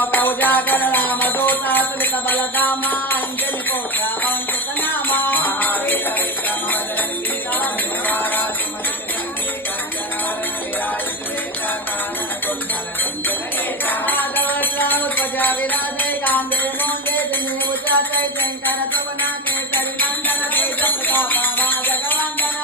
లోక ఉజాగర రామ దూత సులిత బలధామ అంజలి పోత వంశ నామ విరాజే గాంధే మోండే దినే ఉచాచై శంకర త్వన కేసరి నందన తేజ ప్రతాప జగవందన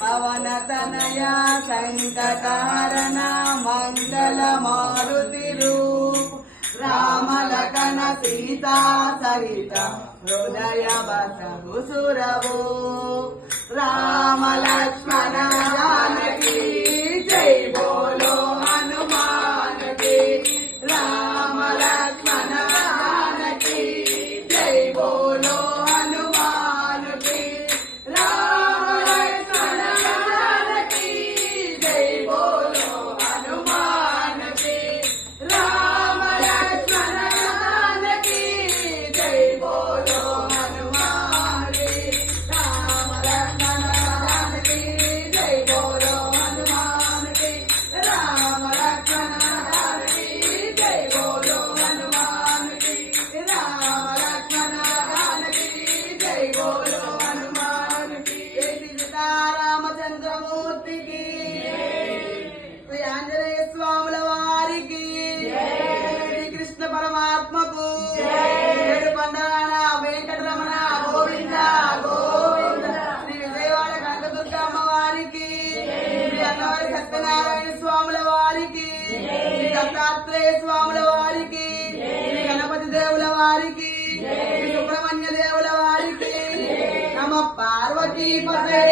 పవన తనయ సంకటహరణ మంగళ మారుతి రూప్ రామలకన సీతా సహిత హృదయ బసగు సురవు రామ లక్ష్మణ జానకి జై బోలో హనుమాన్ కి రామ లక్ష్మణ జానకి జై బోలో హనుమాన్ కి రామ లక్ష్మణ జానకి జై బోలో హనుమాన్ కి రామ లక్ష్మణ జానకి జై బోలో హనుమాన్ కి రామ లక్ష్మణ జానకి జై బోలో హనుమాన్ కి రామ లక్ష్మణ జానకి జై బోలో హనుమాన్ కి రామ లక్ష్మణ జానకి జై బోలో హనుమాన్ కి సీతారామచంద్రమూర్తికి శ్రీ ఆంజనేయ స్వాముల వారికి శ్రీకృష్ణ పరమాత్మకు ఏడు పండరాన వెంకటరమణ గోవింద గోవింద శ్రీ విజయవాడ కనకదుర్గ అమ్మవారికి శ్రీ అన్నవరి సత్యనారాయణ స్వాముల వారికి శ్రీ దత్తాత్రేయ స్వాముల వారికి శ్రీ గణపతి దేవుల వారికి శ్రీ సుబ్రహ్మణ్య దేవుల వారికి నమ పార్వతీ పదే